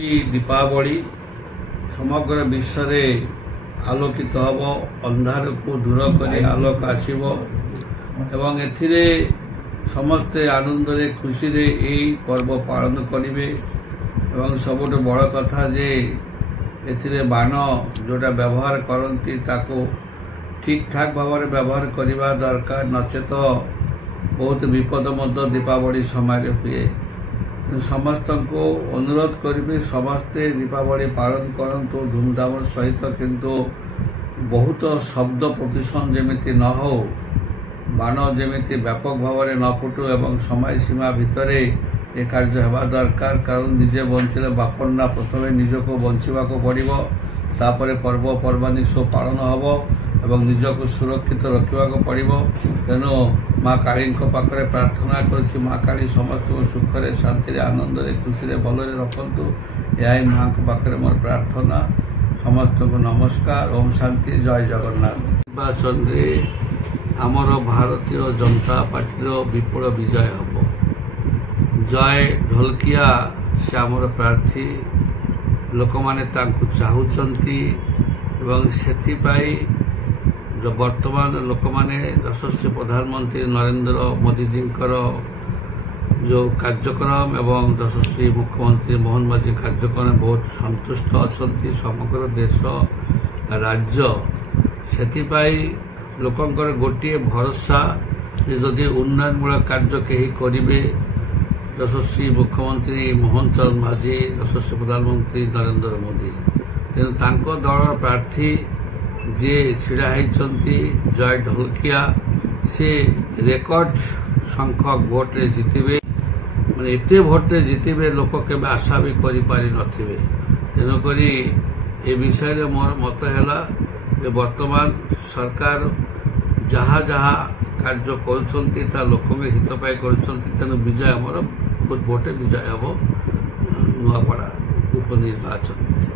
दीपावली समग्र विश्व रे आलोकित हब अंधार को दूर कर आलोक आसब एवं एथिरे समस्ते आनंद रे खुशी रे यही पर्व पालन करेंगे एवं सबुठ बड़ कथा जे एथिरे बाण जोटा व्यवहार करती ताको ठीक ठाक भाव में व्यवहार करने दरकार नचेत बहुत विपद मध्य दीपावली समय हुए। समस्त को अनुरोध करी समस्ते दीपावली पालन करंतु धूमधाम सहित किंतु बहुत शब्द प्रदूषण जमीती न हो बाण जमीती व्यापक भाव में न फुटू एवं समय सीमा भितर ए कार्य होगा दरकार कारण निजे बंचले बापन्ना प्रथम निजक बंचा पड़ो तापर पर्वपर्वाणी सब पालन हम एवं निजक सुरक्षित रखा पड़ो। तेणु माँ काली पाखे प्रार्थना कर माँ काली समस्त को सुखरे शांति आनंद खुशी भलरे रखु यही माँ पाखे मोर प्रार्थना। समस्त को नमस्कार। ओम शांति। जय जगन्नाथ। निर्वाचन में आमर भारतीय जनता पार्टी विपुल विजय हम। जय ढोलकिया से आमर प्रार्थी लोक माने तांकु चाहूचंती एवं सेथिपाई जो वर्तमान लोक माने यशस्वी प्रधानमंत्री नरेंद्र मोदी जी जो कार्यक्रम एवं यशस्वी मुख्यमंत्री मोहन माझी कार्यक्रम बहुत संतुष्ट अच्छा समग्र देश राज्य सेथिपाई लोकंकर गोटे भरोसा जदि उन्नयनमूलक कार्य कहीं करेंगे यशस्वी मुख्यमंत्री मोहन चरण माझी यशस्वी प्रधानमंत्री नरेंद्र मोदी तेणु दल प्रार्थी जे छिड़ा होती जय ढोलकिया से रेकर्ड संख्यक भोटे जितबे माने एते भोटे जितबे लोक के आशा भी करि नथिबे। तेणुक ए विषय रे मोर मत है वर्तमान सरकार जहाँ जहाँ कार्य कर लोक हित पाई कर विजय आमर बहुत भोटे विजय हम नुआपड़ा उपनिर्वाचन।